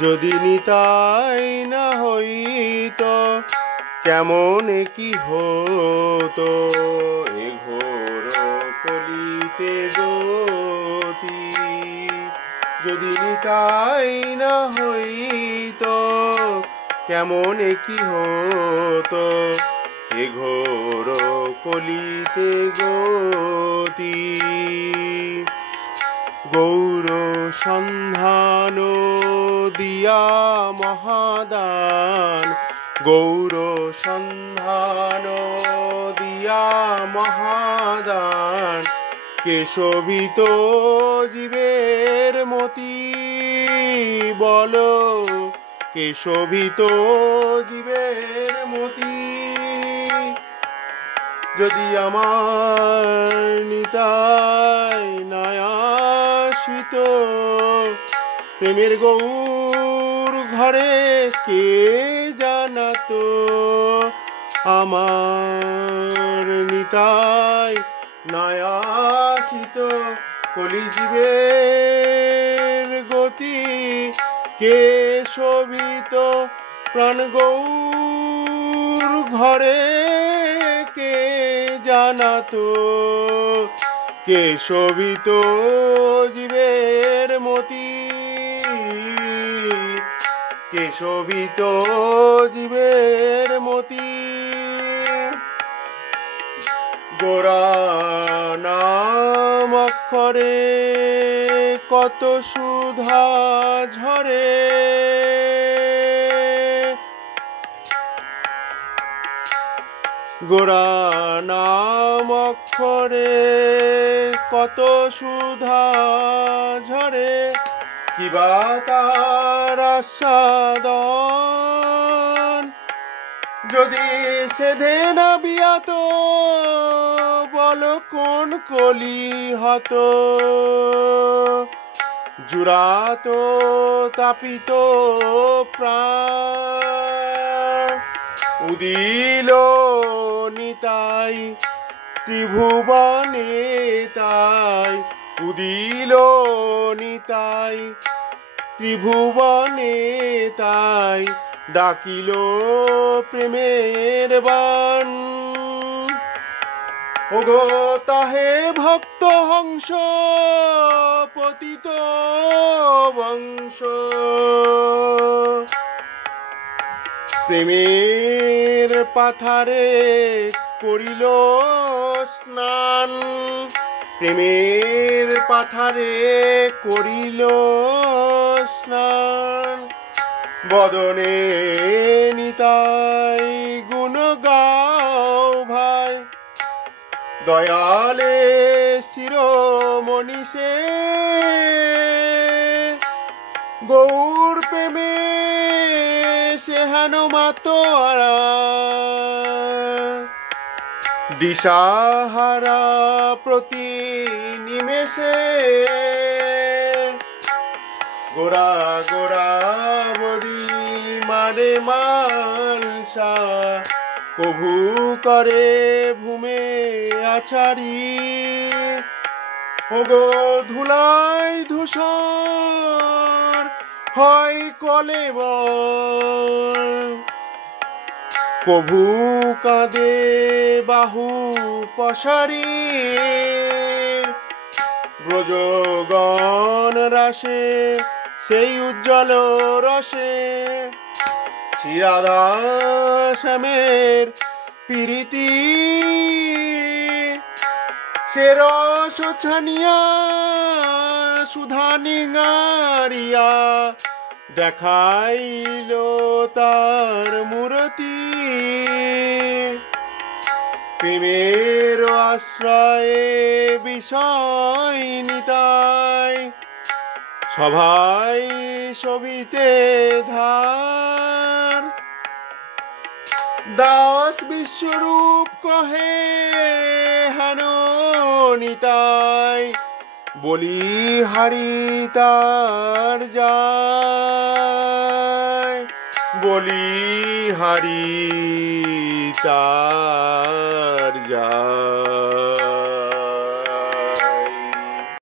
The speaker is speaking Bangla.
যদি নিতাই না হইত কেমন কি হতো এ ঘোর কলিতে গতি। যদি নিতাই না হইত কেমন কি হতো এ ঘোর কলিতে গতি। গৌর সন্ধান দিয়া মহাদান, গৌর সন্ধান দিয়া মহাদান, কেশবিত জীবের মতি বলো, কেশবিত জীবের মতি। যদি আমার নিতাই নায়াসিত প্রেমের গৌর ঘরে কে জানাতো, আমার নিতাই নায়াসিত কলিজীবের গতি, কে শোভিত প্রাণ গৌর ঘরে কে জানাতো, কে শোভিত জীবের মতি, কে শোভিত জীবের মতি। গোরা নাম অক্ষরে কত সুধা ঝরে, গোরা নাম অক্ষরে কত সুধা ঝরে, কিবা তার আস্বাদন যদি সেধে না বিয়াত বলো কোন কলি হত। জুড়াত তাপিত প্রাণ উদিল নিতাই ত্রিভুবনে তাই, উদিল নিতাই ত্রিভুবনে তাই, ডাকিল প্রেমের বাণ। ওগো তাহে ভক্ত হংস পতিত বংশ, প্রেমের পাথারে করিল স্নান, প্রেমের পাথারে করিল স্নান। বদনে নিতাই গুণ গাও ভাই, দয়ালে শিরোমণি সে গৌর প্রেমে সে হেন মাতোয়ারা, দিশাহারা প্রতি নিমেষে গোরা গোরা বড়ি মারে মালসা, কভু করে ভূমে আছাড়ি। ওগো ধুলাই ধূসর হয় কলেবর, কভু কাঁদে বাহু পসারি। ব্রজগণ রাসে সেই উজ্জ্বল রসে, শ্রীরাধা শ্যামের প্রীতি, সে রস ছানিয়া সুধা নিঙারিয়া, দেখাইল তার মূরতি। প্রেমের আশ্রয়ে বিষয় নিতাই, সভাই শোভিতে ধার। দাস বিশ্বরূপ কহে হেন নিতাই, বলি হারি তার যায়, বলি হারি তার যায়।